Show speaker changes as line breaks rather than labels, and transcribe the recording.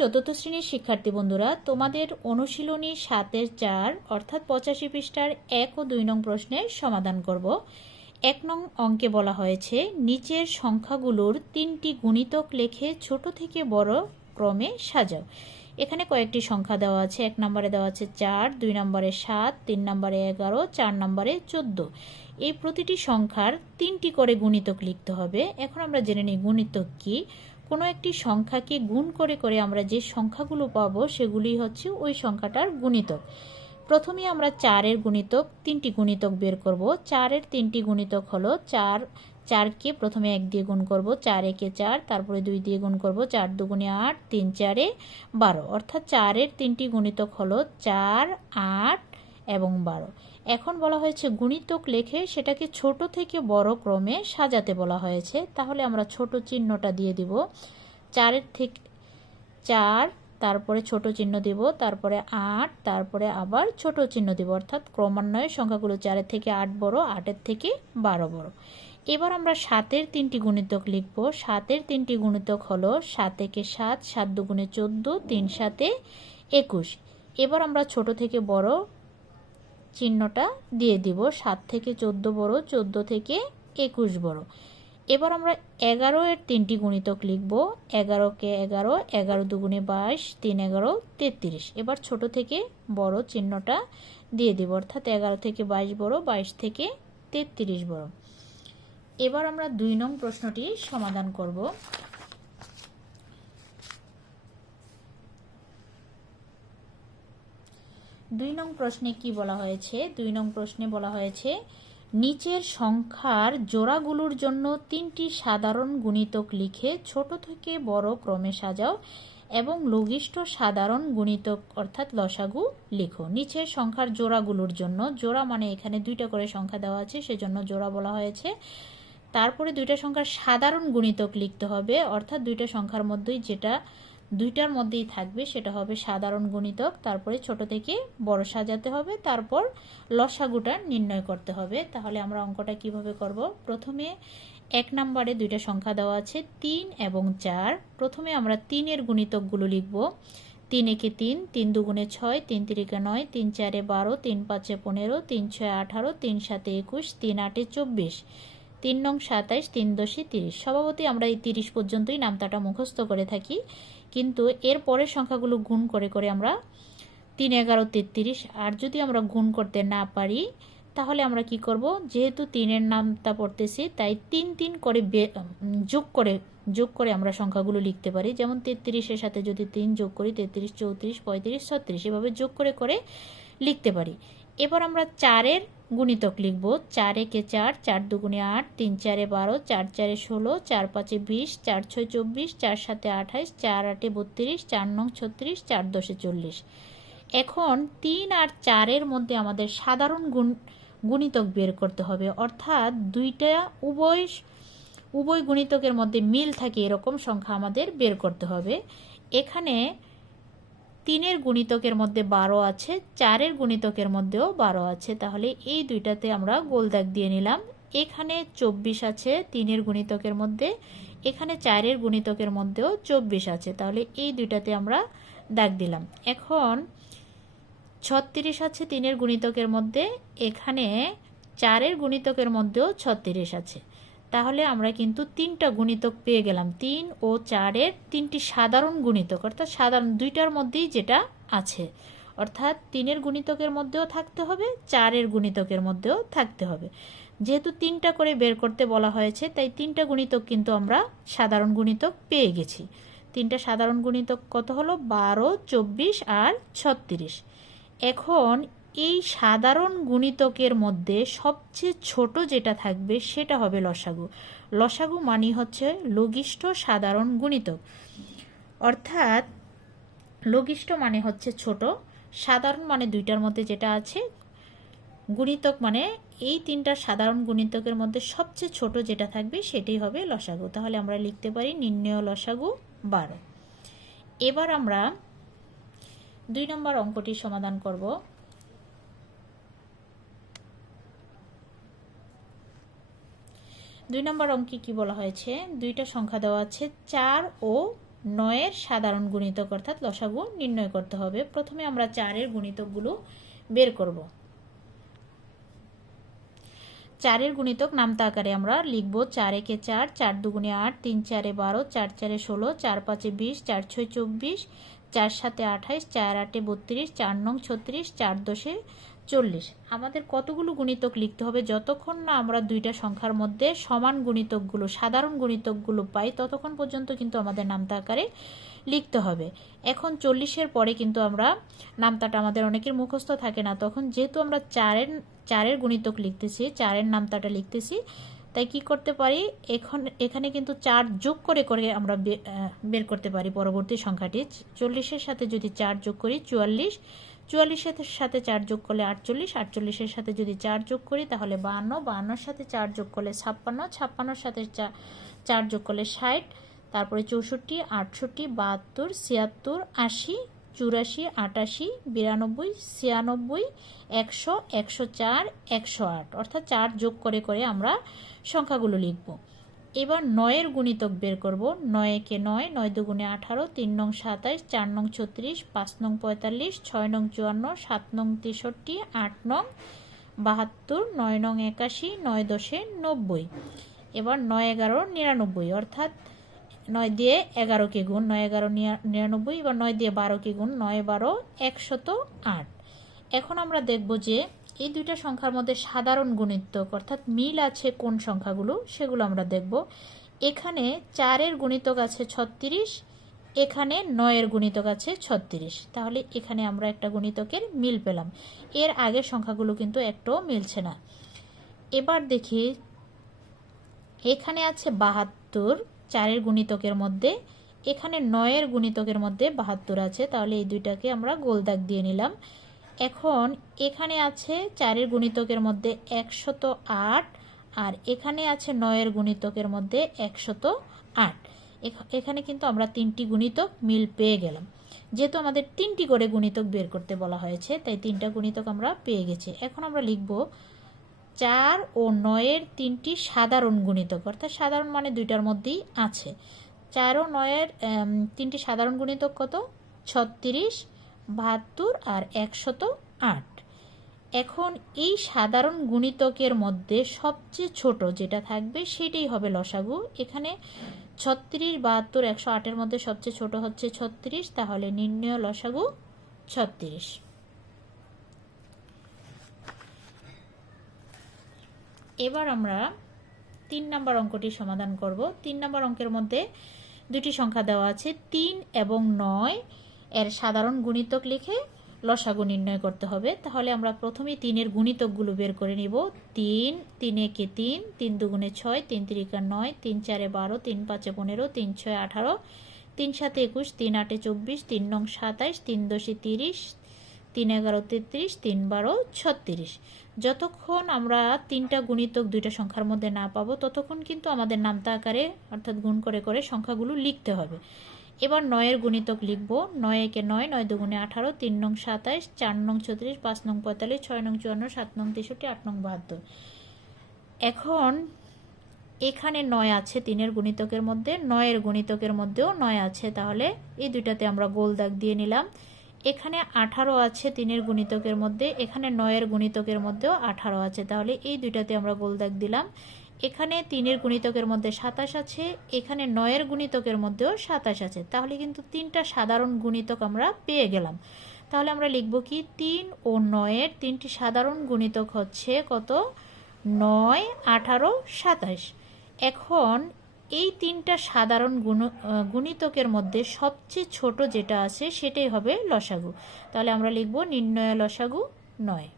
চতুর্থ শ্রেণির শিক্ষার্থী বন্ধুরা, তোমাদের অনুশীলনী সাতের চার, অর্থাৎ পঁচাশি পৃষ্ঠার এক ও দুই নং প্রশ্নের সমাধান করব। এক নং অঙ্কে বলা হয়েছে, নিচের সংখ্যাগুলোর তিনটি গুণিতক লেখে ছোট থেকে বড় ক্রমে সাজাও। এখানে কয়েকটি সংখ্যা দেওয়া আছে, এক নম্বরে দেওয়া আছে চার, দুই নম্বরে সাত, তিন নম্বরে এগারো, চার নম্বরে চোদ্দ। এই প্রতিটি সংখ্যার তিনটি করে গুণিতক লিখতে হবে। এখন আমরা জেনে নিই গুণিতক কি। কোনো একটি সংখ্যাকে গুণ করে করে আমরা যে সংখ্যাগুলো পাবো সেগুলি হচ্ছে ওই সংখ্যাটার গুণিতক। প্রথমে আমরা চারের গুণিতক, তিনটি গুণিতক বের করব। চারের তিনটি গুণিতক হলো চার, চারকে প্রথমে এক দিয়ে গুণ করব, চার একে চার, তারপরে দুই দিয়ে গুণ করব, চার দুগুণে আট, তিন চারে বারো। অর্থাৎ চারের তিনটি গুণিতক হলো চার, আট এবং বারো। এখন বলা হয়েছে গুণিতক লেখে সেটাকে ছোট থেকে বড় ক্রমে সাজাতে বলা হয়েছে। তাহলে আমরা ছোট চিহ্নটা দিয়ে দিব। চারের থেকে, চার, তারপরে ছোট চিহ্ন দিব, তারপরে আট, তারপরে আবার ছোট চিহ্ন দিব। অর্থাৎ ক্রমান্বয়ে সংখ্যাগুলো চারের থেকে আট বড়, আটের থেকে বারো বড়। এবার আমরা সাতের তিনটি গুণিতক লিখব। সাতের তিনটি গুণিতক হলো সাত একে সাত সাত দুগুণে চোদ্দ, তিন সাতে একুশ। এবার আমরা ছোট থেকে বড় চিহ্নটা দিয়ে দিব। সাত থেকে চোদ্দ বড়, চোদ্দ থেকে একুশ বড়। এবার আমরা এগারো এর তিনটি গুণিতক লিখব। এগারোকে এগারো এগারো দুগুণে বাইশ, তিন এগারো, তেত্রিশ। এবার ছোট থেকে বড় চিহ্নটা দিয়ে দিব। অর্থাৎ এগারো থেকে বাইশ বড়, বাইশ থেকে তেত্রিশ বড়। এবার আমরা দুই নং প্রশ্নটি সমাধান করব। দুই নং প্রশ্নে কি বলা হয়েছে? দুই নং প্রশ্নে বলা হয়েছে, নিচের সংখ্যার জোড়াগুলোর জন্য তিনটি সাধারণ গুণিতক লিখে ছোট থেকে বড় ক্রমে সাজাও এবং লঘিষ্ঠ সাধারণ গুণিতক অর্থাৎ লসাগু লিখো। নিচের সংখ্যার জোড়াগুলোর জন্য, জোড়া মানে এখানে দুইটা করে সংখ্যা দেওয়া আছে, সেজন্য জোড়া বলা হয়েছে। তারপরে দুইটা সংখ্যার সাধারণ গুণিতক লিখতে হবে, অর্থাৎ দুইটা সংখ্যার মধ্যেই যেটা দুইটার মধ্যেই থাকবে, সেটা হবে সাধারণ গুণিতক, তারপরে ছোট থেকে বড় সাজাতে হবে, তারপর লসাগুটা নির্ণয় করতে হবে। তাহলে আমরা অঙ্কটা কীভাবে করব? প্রথমে এক নম্বরে দুইটা সংখ্যা দেওয়া আছে, তিন এবং চার। প্রথমে আমরা তিনের গুণিতকগুলো লিখব। তিন একে তিন তিন দুগুণে ছয়, তিন তিরিকে নয়, তিন চারে বারো, তিন পাঁচে পনেরো, তিন ছয় আঠারো, তিন সাতে একুশ, তিন আটে চব্বিশ, তিন নং সাতাইশ, তিন দশে তিরিশ। স্বভাবতই আমরা এই তিরিশ পর্যন্তই নামতাটা মুখস্থ করে থাকি। কিন্তু এর পরের সংখ্যাগুলো গুণ করে করে আমরা তিন, এগারো, তেত্রিশ। আর যদি আমরা গুণ করতে না পারি, তাহলে আমরা কি করব? যেহেতু তিনের নামটা পড়তেছি, তাই তিন তিন করে যোগ করে যোগ করে আমরা সংখ্যাগুলো লিখতে পারি। যেমন তেত্রিশের সাথে যদি তিন যোগ করি, তেত্রিশ, চৌত্রিশ, পঁয়ত্রিশ, ছত্রিশ, এভাবে যোগ করে করে লিখতে পারি। এবার আমরা চারের গুণিতক লিখব। চার একে চার চার দুগুণে আট, তিন চারে বারো, চার চারে ষোলো, চার পাঁচে বিশ, চার ছয় চব্বিশ, চার সাতে আঠাইশ, চার আটে বত্রিশ, চার নং ছত্রিশ, চার দশে চল্লিশ। এখন তিন আর চারের মধ্যে আমাদের সাধারণ গুণ, গুণিতক বের করতে হবে। অর্থাৎ দুইটা উভয় উভয় গুণিতকের মধ্যে মিল থাকে এরকম সংখ্যা আমাদের বের করতে হবে। এখানে তিনের গুণিতকের মধ্যে বারো আছে, চারের গুণিতকের মধ্যেও বারো আছে। তাহলে এই দুইটাতে আমরা গোল দাগ দিয়ে নিলাম। এখানে চব্বিশ আছে তিনের গুণিতকের মধ্যে, এখানে চারের গুণিতকের মধ্যেও চব্বিশ আছে। তাহলে এই দুইটাতে আমরা দাগ দিলাম। এখন ছত্রিশ আছে তিনের গুণিতকের মধ্যে, এখানে চারের গুণিতকের মধ্যেও ছত্রিশ আছে। তাহলে আমরা কিন্তু তিনটা গুণিতক পেয়ে গেলাম। তিন ও চারের তিনটি সাধারণ গুণিতক, অর্থাৎ সাধারণ দুইটার মধ্যেই যেটা আছে। অর্থাৎ তিনের গুণিতকের মধ্যেও থাকতে হবে, চারের গুণিতকের মধ্যেও থাকতে হবে। যেহেতু তিনটা করে বের করতে বলা হয়েছে, তাই তিনটা গুণিতক কিন্তু আমরা সাধারণ গুণিতক পেয়ে গেছি। তিনটা সাধারণ গুণিতক কত হলো? বারো, চব্বিশ আর ছত্রিশ। এখন এই সাধারণ গুণিতকের মধ্যে সবচেয়ে ছোট যেটা থাকবে সেটা হবে লসাগু। লসাগু মানে হচ্ছে লঘিষ্ঠ সাধারণ গুণিতক। অর্থাৎ লঘিষ্ঠ মানে হচ্ছে ছোট, সাধারণ মানে দুইটার মধ্যে যেটা আছে, গুণিতক মানে এই তিনটা সাধারণ গুণিতকের মধ্যে সবচেয়ে ছোট যেটা থাকবে সেটাই হবে লসাগু। তাহলে আমরা লিখতে পারি নির্ণয় লসাগু বারো। এবার আমরা দুই নম্বর অঙ্কটি সমাধান করব। দুই নম্বর অঙ্কে কি বলা হয়েছে? দুইটা সংখ্যা দেওয়া আছে চার ও নয়ের সাধারণ গুণিতক, অর্থাৎ লসাগু নির্ণয় করতে হবে। প্রথমে আমরা চারের গুণিতকগুলো বের করব। চারের গুণিতক নামতা আকারে আমরা লিখব চার একে চার চার দুগুণে আট, তিন চারে বারো, চার চারে ষোলো, চার পাঁচে বিশ, চার ছয় চব্বিশ চার সাথে আঠাইশ, চার আটে বত্রিশ, চার নং ছত্রিশ, চার দশে চল্লিশ। আমাদের কতগুলো গুণিতক লিখতে হবে? যতক্ষণ না আমরা দুইটা সংখ্যার মধ্যে সমান গুণিতকগুলো, সাধারণ গুণিতকগুলো পাই, ততক্ষণ পর্যন্ত কিন্তু আমাদের নামতা আকারে লিখতে হবে। এখন চল্লিশের পরে কিন্তু আমরা নামতাটা আমাদের অনেকের মুখস্থ থাকে না। তখন যেহেতু আমরা চারের চারের গুণিতক লিখতেছি, চারের নামতাটা লিখতেছি তাই কি করতে পারি? এখন, এখানে কিন্তু চার যোগ করে করে আমরা বের করতে পারি পরবর্তী সংখ্যাটি। চল্লিশের সাথে যদি চার যোগ করি, চুয়াল্লিশ। চুয়াল্লিশের সাথে চার যোগ করলে আটচল্লিশ। আটচল্লিশের সাথে যদি চার যোগ করি, তাহলে বাহান্ন বাহান্নর সাথে চার যোগ করলে ছাপ্পান্ন। ছাপ্পান্নর সাথে চার যোগ করলে ষাট। তারপরে চৌষট্টি, আটষট্টি, বাহাত্তর, ছিয়াত্তর, আশি চুরাশি, আটাশি, বিরানব্বই, ছিয়ানব্বই, একশো একশো চার, একশো আট। অর্থাৎ চার যোগ করে করে আমরা সংখ্যাগুলো লিখব। এবার নয়ের গুণিতক বের করব। নয় একে নয় নয় দুগুণে আঠারো, তিন নং সাতাইশ, চার নং ছত্রিশ, পাঁচ নং পঁয়তাল্লিশ, ছয় নং চুয়ান্ন, সাত নং তেষট্টি, আট নং বাহাত্তর, নয় নং একাশি, নয় দশে নব্বই। এবার নয় এগারো, নিরানব্বই। অর্থাৎ নয় দিয়ে এগারো এগারোকে গুণ, নয় এগারো নিরানব্বই বা নয় দিয়ে বারো বারোকে গুণ, নয় বারো একশত আট। এখন আমরা দেখব যে এই দুইটা সংখ্যার মধ্যে সাধারণ গুণিতক, অর্থাৎ মিল আছে কোন সংখ্যাগুলো সেগুলো আমরা দেখব। এখানে চারের গুণিতক আছে ছত্রিশ, এখানে নয়ের গুণিতক আছে ছত্রিশ। তাহলে এখানে আমরা একটা গুণিতকের মিল পেলাম। এর আগের সংখ্যাগুলো কিন্তু একটাও মিলছে না। এবার দেখি, এখানে আছে বাহাত্তর চারের গুণিতকের মধ্যে, এখানে নয়ের গুণিতকের মধ্যে বাহাত্তর আছে, তাহলে এই দুইটাকে আমরা গোল দাগ দিয়ে নিলাম। এখন এখানে আছে চারের গুণিতকের মধ্যে একশত আট, আর এখানে আছে নয়ের গুণিতকের মধ্যে একশত আট। এখানে কিন্তু আমরা তিনটি গুণিতক মিল পেয়ে গেলাম। যেহেতু আমাদের তিনটি করে গুণিতক বের করতে বলা হয়েছে, তাই তিনটা গুণিতক আমরা পেয়ে গেছি। এখন আমরা লিখব চার ও নয়ের তিনটি সাধারণ গুণিতক, অর্থাৎ সাধারণ মানে দুইটার মধ্যেই আছে। চার ও নয়ের তিনটি সাধারণ গুণিতক কত? ছত্রিশ, বাহাত্তর আর একশত আট। এখন এই সাধারণ গুণিতকের মধ্যে সবচেয়ে ছোট যেটা থাকবে সেটাই হবে লসাগু। এখানে ছত্রিশ, বাহাত্তর, একশো আটের মধ্যে সবচেয়ে ছোট হচ্ছে ছত্রিশ, তাহলে নির্ণয় লসাগু ছত্রিশ। এবার আমরা তিন নম্বর অঙ্কটি সমাধান করব। তিন নম্বর অঙ্কের মধ্যে দুটি সংখ্যা দেওয়া আছে, তিন এবং নয়। এর সাধারণ গুণিতক লিখে লসাগু নির্ণয় করতে হবে। তাহলে আমরা প্রথমে তিনের গুণিতকগুলো বের করে নিব। তিন তিন একে তিন তিন দুগুণে ছয়, তিন তিরিকা নয়, তিন চারে বারো, তিন পাঁচে পনেরো, তিন ছয় আঠারো, তিন সাতে একুশ, তিন আটে চব্বিশ, তিন নং সাতাইশ, তিন দশে তিরিশ তিন এগারো, তেত্রিশ, তিন বারো, ছত্রিশ। যতক্ষণ আমরা তিনটা গুণিতক দুইটা সংখ্যার মধ্যে না পাবো, ততক্ষণ কিন্তু আমাদের নামতা আকারে, অর্থাৎ গুণ করে করে সংখ্যাগুলো লিখতে হবে। এবার নয়ের গুণিতক লিখব। নয় একে নয় নয় দুগুণে আঠারো, তিন নং সাতাইশ চার নং ছত্রিশ, পাঁচ নং পঁয়তাল্লিশ, ছয় নং চুয়ান্ন, সাত নং তেষট্টি, আট নং বাহাত্তর। এখন এখানে নয় আছে তিনের গুণিতকের মধ্যে, নয়ের গুণিতকের মধ্যেও নয় আছে। তাহলে এই দুইটাতে আমরা গোল দাগ দিয়ে নিলাম। এখানে আঠারো আছে তিনের গুণিতকের মধ্যে, এখানে নয়ের গুণিতকের মধ্যেও আঠারো আছে। তাহলে এই দুইটাতে আমরা গোল দাগ দিলাম। এখানে তিনের গুণিতকের মধ্যে সাতাশ আছে, এখানে নয়ের গুণিতকের মধ্যেও সাতাশ আছে। তাহলে কিন্তু তিনটা সাধারণ গুণিতক আমরা পেয়ে গেলাম। তাহলে আমরা লিখব কি? তিন ও নয়ের তিনটি সাধারণ গুণিতক হচ্ছে কত? নয়, আঠারো, সাতাশ। এখন এই তিনটা সাধারণ গুণ গুণিতকের মধ্যে সবচেয়ে ছোট যেটা আছে সেটাই হবে লসাগু। তাহলে আমরা লিখব নির্ণয় লসাগু নয়।